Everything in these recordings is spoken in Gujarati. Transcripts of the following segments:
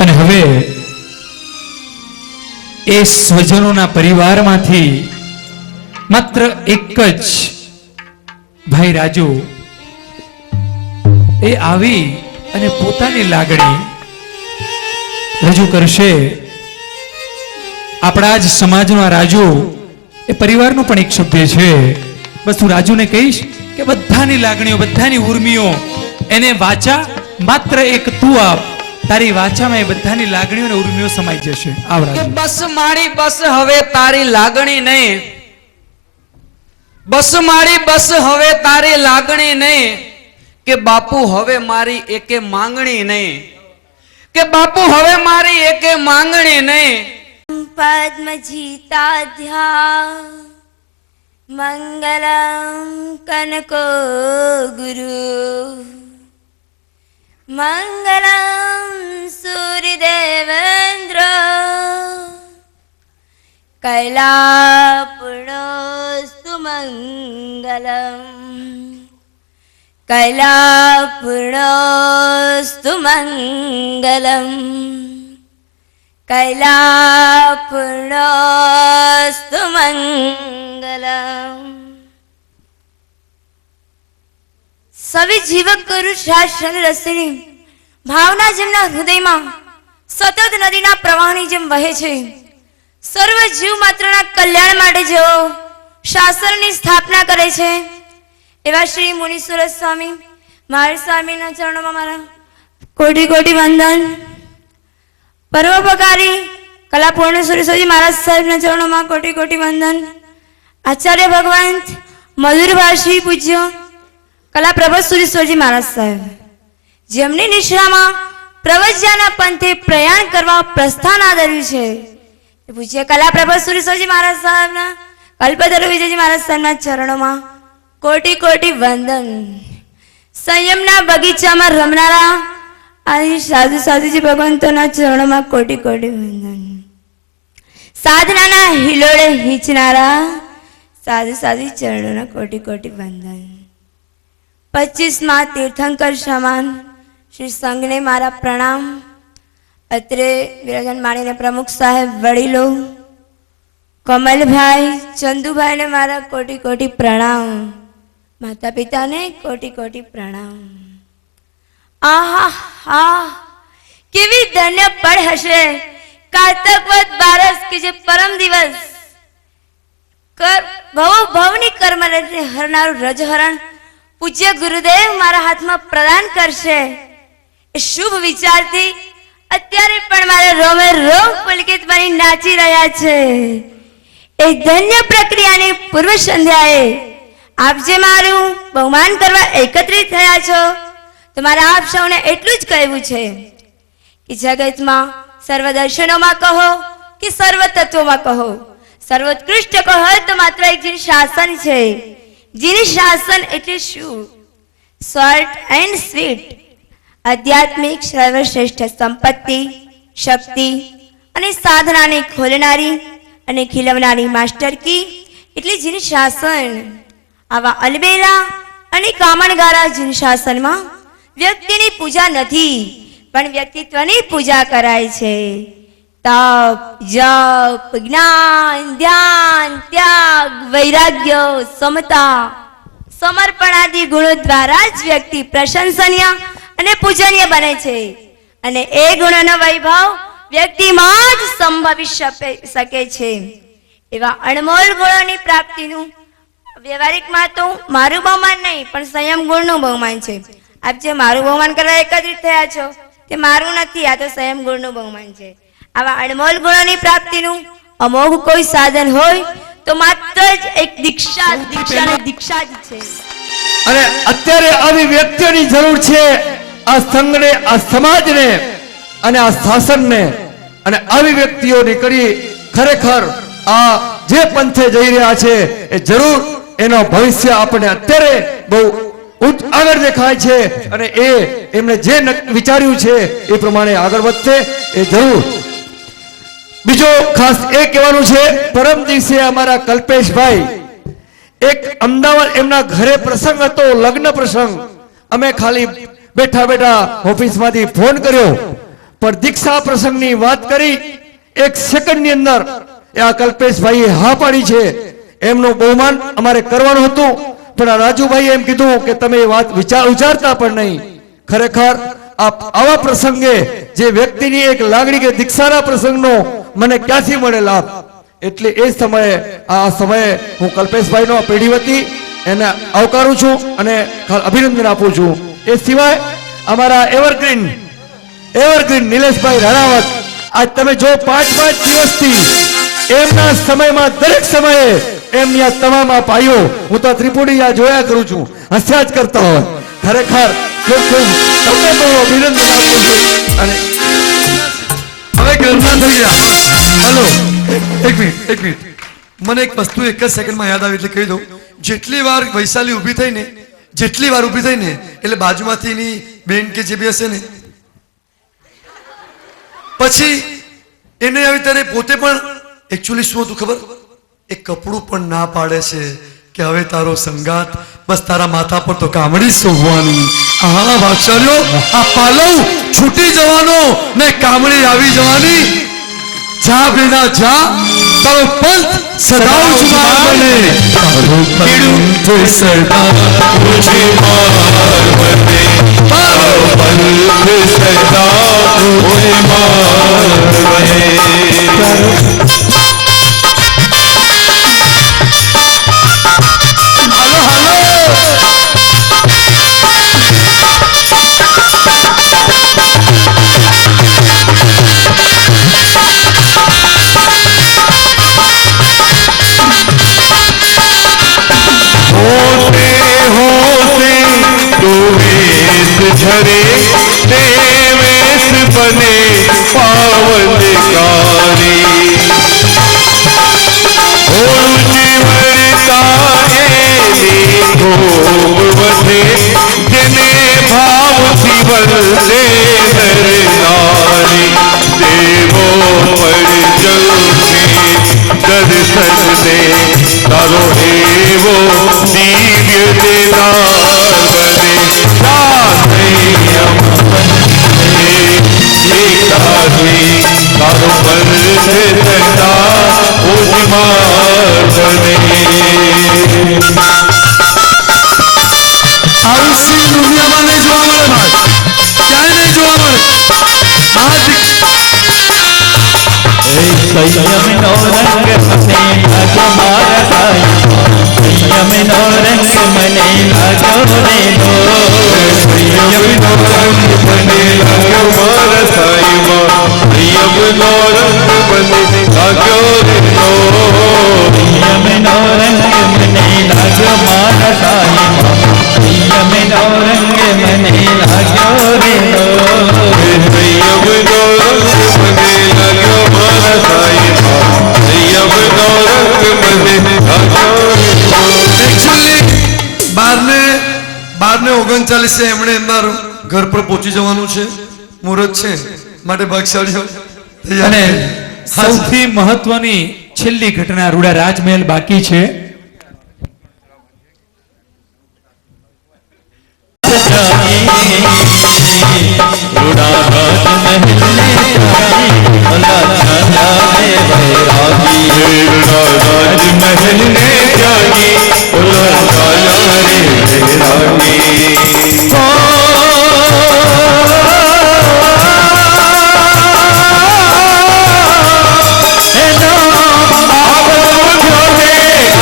અને હવે એ સ્વજનોના પરિવારમાંથી માત્ર એક જ ભાઈ રાજુ એ આવી અને પોતાની લાગણી રજૂ કરશે. આપણા જ સમાજનો રાજુ એ પરિવારનો પણ એક સભ્ય છે. બસ હું રાજુને કહીશ કે બધાની લાગણીઓ, બધાની ઉર્મિઓ એને વાચા માત્ર એક તું આપ. તારી વાચામાં એ બધાની લાગણીઓ અને ઉર્મિઓ સમાઈ જશે. આવરા બસ મારી બસ હવે તારી લાગણી નહીં, બસ મારી બસ હવે તારી લાગણી નહીં, કે બાપુ હવે મારી એકે માંગણી નહીં, કે બાપુ હવે મારી એકે માંગણી નહીં. पद्मजीताध्या मंगलम कनको गुरु मंगलम सूर्यदेवेंद्र कैलापूर्णस्तु मंगलम कैलापूर्णस्तु मंगलम कैलापूर्णस्तु मंगलम. સવી જીવક કરું શાસન રસની ભાવના જેમના હૃદયમાં સતત નદીના પ્રવાહની જેમ વહે છે. સર્વ જીવ માત્રના કલ્યાણ માટે જેઓ શાસનની સ્થાપના કરે છે એવા શ્રી મુનીશ્વર સ્વામી મહારાજ સ્વામીના ચરણોમાં મારા કોટી કોટી વંદન. પરોપકારી કલાપૂર્ણ સુરેશ્વરજી મહારાજ સાહેબના ચરણોમાં કોટી કોટી વંદન. આચાર્ય ભગવાન મધુરભાષી પૂજ્ય કલા પ્રભત સુરેશ્વરજી મહારાજ સાહેબ જેમની નિશ્રામાં પ્રવજ્યાના પંથે પ્રયાણ કરવા પ્રસ્થાન આદર્યું છે. પૂજ્ય કલા પ્રભત સુરેશ્વરજી મહારાજ સાહેબના કલ્પતરુ વિજયજી મહારાજ સાહેબના ચરણોમાં કોટી કોટી વંદન. સંયમના બગીચામાં રમનારા આ સાધુ સાધુજી ભગવંતોના ચરણોમાં કોટી કોટી વંદન. સાધનાના હિલોળે હિંચનારા સાધુ સાધુ ચરણોના કોટી કોટી વંદન. 25માં તીર્થંકર સમાન શ્રી સંઘને મારા પ્રણામ. અત્રે વિરાજન માણીને પ્રમુખ સાહેબ વડીલો કમલભાઈ ચંદુભાઈને મારા કોટી કોટી પ્રણામ. માતા પિતાને કોટી કોટી પ્રણામ. આહા હા કેવી ધન્ય પળ હશે કાર્તકવદ બારસ કે જે પરમ દિવસ ભવ ભવની કર્મ હરનારું રજહરણ પૂજ્ય ગુરુદેવ મારા હાથમાં પ્રદાન કરશે. એ શુભ વિચારથી અત્યારે પણ મારા રોમે રોમ પુલકિત બની નાચી રહ્યા છે. એ ધન્ય પ્રક્રિયાની પૂર્વ સંધ્યાએ આપ જે મારું બહુમાન કરવા એકત્રિત થયા છો તો મારા આપ સૌને એટલું જ કહેવું છે કે જગતમાં સર્વ દર્શનોમાં કહો કે સર્વ તત્વોમાં કહો સર્વોત્કૃષ્ટ કહો તો માત્ર એક જીન શાસન છે. જીન શાસન એટલે શું? શોર્ટ એન્ડ સ્વીટ આધ્યાત્મિક સર્વશ્રેષ્ઠ સંપત્તિ શક્તિ અને સાધનાને ખોલનારી અને ખીલવનારી માસ્ટર કી એટલે જીન શાસન. આવા અલબેલા અને કામણગારા જીન શાસનમાં વ્યક્તિની પૂજા નથી પણ વ્યક્તિત્વની પૂજા કરાય છે. તપ જપ જ્ઞાન ધ્યાન ત્યાગ વૈરાગ્ય સમતા સમર્પણ આદિ ગુણો દ્વારા જ વ્યક્તિ પ્રશંસનીય અને પૂજનીય બને છે અને એ ગુણોનો વૈભવ વ્યક્તિમાં જ સંભવી શકે છે. એવા અણમોલ ગુણોની પ્રાપ્તિનું વ્યવહારિકમાં તો મારું બહુમાન નહીં પણ સંયમ ગુણનું બહુમાન છે. આપ જે મારું બહુમાન કરવા એકત્રિત થયા છો તે મારું નથી, આ તો સંયમ ગુણનું બહુમાન છે. આવા અણમોલ ગુણોની પ્રાપ્તિનું અમોઘ કોઈ સાધન હોય તો માત્ર જ એક દીક્ષા જ છે. અને અત્યારે આવી વ્યક્તિઓની જરૂર છે આ સંઘને, આ સમાજને અને આ શાસનને. અને આવી વ્યક્તિઓ નીકળી ખરેખર આ જે પંથે જઈ રહ્યા છે એ જરૂર એનો ભવિષ્ય આપણે અત્યારે બહુ આગળ દેખાય છે. અને એમણે જે વિચાર્યું છે એ પ્રમાણે આગળ વધશે એ જરૂર. બીજો ખાસ એ કહેવાનું છે, પરમ દિવસે અમારા કલ્પેશભાઈ એક અમદાવાદ એમના ઘરે પ્રસંગ હતો, લગ્ન પ્રસંગ. અમે ખાલી બેઠા બેઠા ઓફિસમાંથી ફોન કર્યો, પણ દીક્ષા પ્રસંગની વાત કરી. 1 સેકન્ડની અંદર એ આ કલ્પેશભાઈએ હા પાડી છે. એમનું બહુમાન અમારે કરવાનું હતું, પણ આ રાજુભાઈએ એમ કીધું કે તમે એ વાત ઉચ્ચારતા પણ નહીં. ખરેખર આવા પ્રસંગે જે વ્યક્તિની એક લાગણી કે દીક્ષાના પ્રસંગનો મને ક્યાંથી મળે લાભ. એટલે એ સમયે આ સમયે હું કલ્પેશભાઈનો પેઢી વતી એને આવકારું છું અને અભિનંદન આપું છું. એ સિવાય અમારા એવરગ્રીન નિલેશભાઈ રાણાવત, આજ તમે જો 5 દિવસથી એમના સમયમાં દરેક સમયે એમની આ તમામ ભાઈઓ, હું તો ત્રિપુડી આ જોયા કરું છું, હસ્યા જ કરતા હોય. ખરેખર ખૂબ ખૂબ તમને તો અભિનંદન આપું છું. અને હવે ઘરના થઈ ગયા. હલો, એક મિનિટ મને એક વસ્તુ એક જ સેકન્ડમાં યાદ આવી એટલે કહી દઉં. જેટલી વાર વૈશાલી ઊભી થઈ ને એટલે બાજુમાંથી એની બેન કે જે બી હશે ને પછી એને આવી ત્યારે પોતે પણ એકચ્યુઅલી શું હતું ખબર, એ કપડું પણ ના પાડે છે કે હવે તારો સંગાત બસ તારા માથા પર તો કામડી શોભવાની. હા વાત્સલ્યો, આ પાલવ છૂટી જવાનો ને કામડી આવી જવાની. જા બેના જા, તારો પંથ સદાઉ જુમાર બને. તારો પંથ સદા ઉજમાર બને. તારો પંથ સદા ઉજમાર બને. झरे देवेश बने पावनकारी. जीवरता एनी खूब વધે જેને ભાવથી વંદે નર નારી. દેવો પરજોને દર્શન દે તારો એવો દિવ્ય દેનાર બને. તારો પંથ સદા ઉજમાર બને. આવું સીન દુનિયામાં નહીં જોવા મળે ભાઈ, ક્યાંય નહીં જોવા મળે. સંયમ નો રંગ મને લાગ્યો મારા સાઈ. સંયમ નો રંગ મને લાગ્યો રે નો. સંયમ નો રંગ મને લાગ્યો મારા સાઈમાં. સંયમ નો રંગ મને લાગ્યો રે નો. સંયમ નો રંગ મને લાગ્યો મારા સાઈમાં. સંયમ નો રંગ મને લાગ્યો રે નો. સંયમ નો રંગ મને લાગ્યો મારા સાઈમાં. સંયમ નો રંગ મને લાગ્યો રે નો. એકચ્યુઅલી 12:39 એમણે એમના ઘર પર પહોંચી જવાનું છે, મુહૂર્ત છે, માટે ભાગશાળીઓ તૈયાર અને થઈ. સૌથી મહત્વની છેલ્લી ઘટના, રૂડા રાજમહેલ બાકી છે. રાજમહેલ ને ત્યાગી ઓલા કાયા રે વૈરાગી.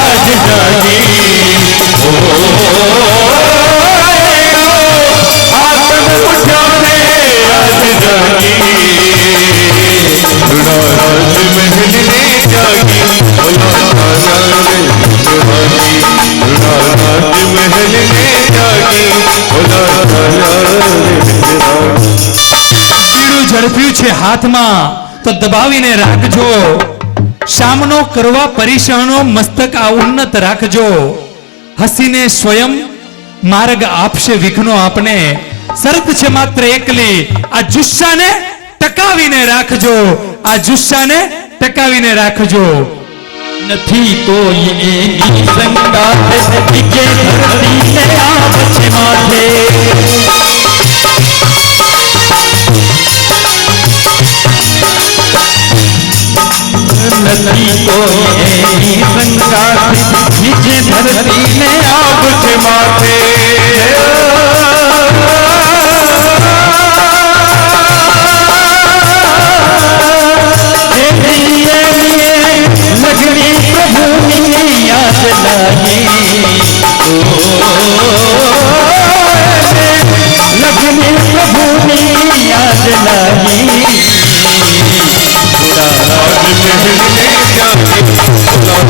આજ જાગી હાથમાં તો દબાવીને રાખજો. સામનો કરવા પરીક્ષાનો મસ્તક આ ઉન્નત રાખજો. હસીને સ્વયં માર્ગ આપશે વિઘ્નો આપને. શરત છે માત્ર એકલી, આ જુસ્સાને ટકાવીને રાખજો. આ જુસ્સાને ટકાવીને રાખજો. નથી કોઈ એની સંગાત બીજે ધરતીને આપ છે માથે. નથી કોઈ એની સંગાત બીજે ધરતીને આપ છે માથે. લગની પ્રભુની યાદ લાગી. લગની પ્રભુની યાદ લાગી. आज महल में जाके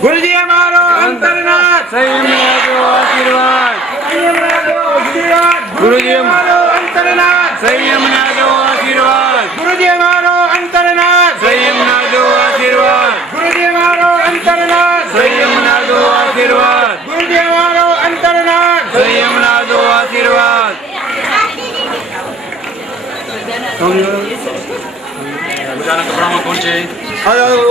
ગુરુજી અમારો અંતરનાથ સંયમ આપો આશીર્વાદ ગુરુજી અમારો અંતરનાથ સંયમ આપો આશીર્વાદ ગુરુજી અમારો અંતરનાથ સંયમ આપો આશીર્વાદ ગુરુજી અમારો અંતરનાથ સંયમ આપો આશીર્વાદ ગુરુજી અમારો અંતરનાથ સંયમ આપો આશીર્વાદ બધાના કપડામાં કોણ છે કારણ